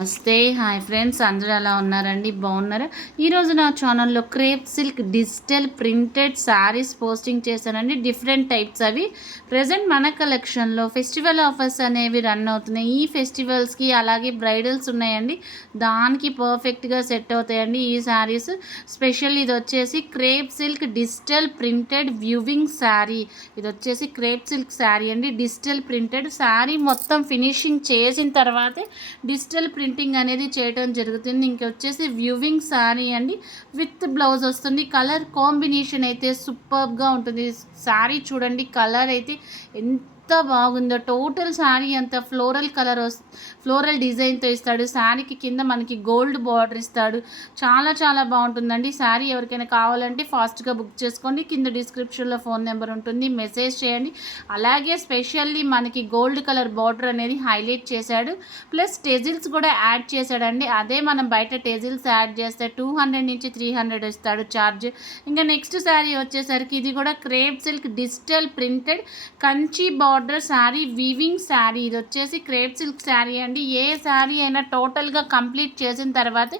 నమస్తే hi friends అందరూ ఎలా ఉన్నారండి? బాగున్నారా? ఈరోజు నా ఛానల్లో crepe silk digital printed saris posting చేశానండి. డిఫరెంట్ టైప్స్ అవి. ప్రజెంట్ మన కలెక్షన్లో ఫెస్టివల్ ఆఫర్స్ అనేవి రన్ అవుతున్నాయి. ఈ ఫెస్టివల్స్కి అలాగే బ్రైడల్స్ ఉన్నాయండి. దానికి పర్ఫెక్ట్గా సెట్ అవుతాయండి ఈ శారీస్. స్పెషల్ ఇది వచ్చేసి crepe silk digital printed weaving sari. ఇది వచ్చేసి క్రేప్ సిల్క్ శారీ అండి. డిజిటల్ ప్రింటెడ్ శారీ మొత్తం ఫినిషింగ్ చేసిన తర్వాతే డిజిటల్ ప్రింటింగ్ అనేది చేయటం జరుగుతుంది. ఇంక వచ్చేసి వ్యూవింగ్ శారీ అండి. విత్ బ్లౌజ్ వస్తుంది. కలర్ కాంబినేషన్ అయితే సూపర్గా ఉంటుంది. శారీ చూడండి. కలర్ అయితే ఎంత ఎంత బాగుందో. టోటల్ శారీ అంతా ఫ్లోరల్ కలర్ ఫ్లోరల్ డిజైన్తో ఇస్తాడు. శారీకి కింద మనకి గోల్డ్ బార్డర్ ఇస్తాడు. చాలా చాలా బాగుంటుందండి. శారీ ఎవరికైనా కావాలంటే ఫాస్ట్గా బుక్ చేసుకోండి. కింద డిస్క్రిప్షన్లో ఫోన్ నెంబర్ ఉంటుంది. మెసేజ్ చేయండి. అలాగే స్పెషల్లీ మనకి గోల్డ్ కలర్ బార్డర్ అనేది హైలైట్ చేశాడు. ప్లస్ టెజిల్స్ కూడా యాడ్ చేశాడండి. అదే మనం బయట టెజిల్స్ యాడ్ చేస్తే టూ హండ్రెడ్ నుంచి త్రీ హండ్రెడ్ ఇస్తాడు ఛార్జ్ ఇంకా నెక్స్ట్ శారీ వచ్చేసరికి ఇది కూడా crepe silk digital printed Kanchi border border sari weaving sari. ఇది వచ్చేసి క్రేప్ సిల్క్ శారీ అండి. ఏ శారీ అయినా టోటల్గా కంప్లీట్ చేసిన తర్వాత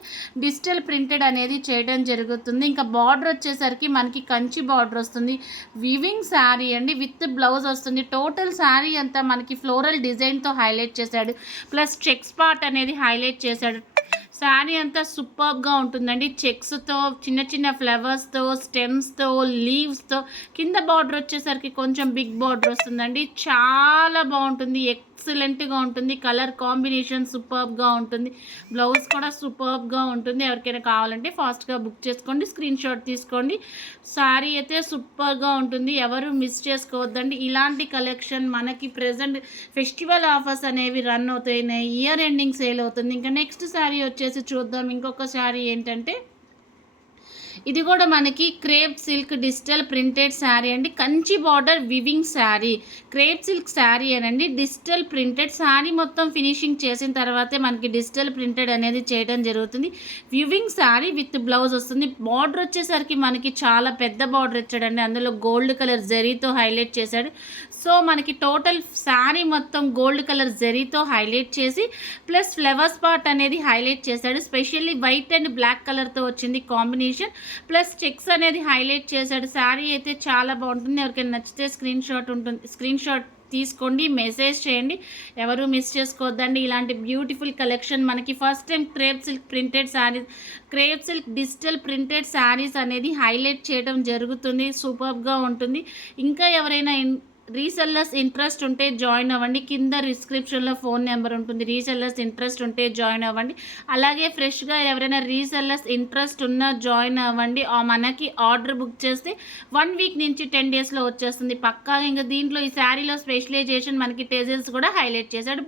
డిజిటల్ ప్రింటెడ్ అనేది చేయడం జరుగుతుంది. ఇంకా బార్డర్ వచ్చేసరికి మనకి కంచి బార్డర్ వస్తుంది. వీవింగ్ శారీ అండి. విత్ బ్లౌజ్ వస్తుంది. టోటల్ శారీ అంతా మనకి ఫ్లోరల్ డిజైన్తో హైలైట్ చేశాడు. ప్లస్ చెక్ స్పాట్ అనేది హైలైట్ చేశాడు. శారీ అంతా సూపర్గా ఉంటుందండి. చెక్స్తో చిన్న చిన్న ఫ్లవర్స్తో స్టెమ్స్తో లీవ్స్తో కింద బార్డర్ వచ్చేసరికి కొంచెం బిగ్ బార్డర్ వస్తుందండి. చాలా బాగుంటుంది. ఎక్సలెంట్గా ఉంటుంది. కలర్ కాంబినేషన్ సూపర్గా ఉంటుంది. బ్లౌజ్ కూడా సూపర్గా ఉంటుంది. ఎవరికైనా కావాలంటే ఫాస్ట్గా బుక్ చేసుకోండి. స్క్రీన్ షాట్ తీసుకోండి. శారీ అయితే సూపర్గా ఉంటుంది. ఎవరు మిస్ చేసుకోవద్దండి. ఇలాంటి కలెక్షన్ మనకి ప్రజెంట్ ఫెస్టివల్ ఆఫర్స్ అనేవి రన్ అవుతాయి ఇయర్ ఎండింగ్ సేల్ అవుతుంది. ఇంకా నెక్స్ట్ శారీ వచ్చేసి చూద్దాం. ఇంకొక శారీ ఏంటంటే ఇది కూడా మనకి crepe silk digital printed sari అండి. Kanchi border weaving sari. Crepe silk sari అనండి. డిజిటల్ ప్రింటెడ్ శారీ మొత్తం ఫినిషింగ్ చేసిన తర్వాతే మనకి డిజిటల్ ప్రింటెడ్ అనేది చేయడం జరుగుతుంది. వివింగ్ శారీ విత్ బ్లౌజ్ వస్తుంది. బార్డర్ వచ్చేసరికి మనకి చాలా పెద్ద బార్డర్ ఇచ్చాడండి. అందులో గోల్డ్ కలర్ జరీతో హైలైట్ చేశాడు. సో మనకి టోటల్ శారీ మొత్తం గోల్డ్ కలర్ జరీతో హైలైట్ చేసి ప్లస్ ఫ్లవర్స్ పార్ట్ అనేది హైలైట్ చేశాడు. స్పెషల్లీ వైట్ అండ్ బ్లాక్ కలర్తో వచ్చింది కాంబినేషన్. ప్లస్ చెక్స్ అనేది హైలైట్ చేశాడు. శారీ అయితే చాలా బాగుంటుంది. ఎవరికైనా నచ్చితే స్క్రీన్ షాట్ ఉంటుంది. స్క్రీన్ షాట్ తీసుకోండి మెసేజ్ చేయండి. ఎవరు మిస్ చేసుకోవద్దండి. ఇలాంటి బ్యూటిఫుల్ కలెక్షన్ మనకి first time crepe silk printed saris crepe silk digital printed saris అనేది హైలైట్ చేయడం జరుగుతుంది. సూపర్గా ఉంటుంది. ఇంకా ఎవరైనా రీసెల్లర్స్ ఇంట్రెస్ట్ ఉంటే జాయిన్ అవ్వండి. కింద డిస్క్రిప్షన్లో ఫోన్ నెంబర్ ఉంటుంది. రీసెల్లర్స్ ఇంట్రెస్ట్ ఉంటే జాయిన్ అవ్వండి. అలాగే ఫ్రెష్గా ఎవరైనా రీసెల్లర్స్ ఇంట్రెస్ట్ ఉన్నా జాయిన్ అవ్వండి. మనకి ఆర్డర్ బుక్ చేస్తే వన్ వీక్ నుంచి టెన్ డేస్లో వచ్చేస్తుంది. పక్కా ఇంకా దీంట్లో ఈ శారీలో స్పెషలైజేషన్ మనకి టేజల్స్ కూడా హైలైట్ చేశాడు.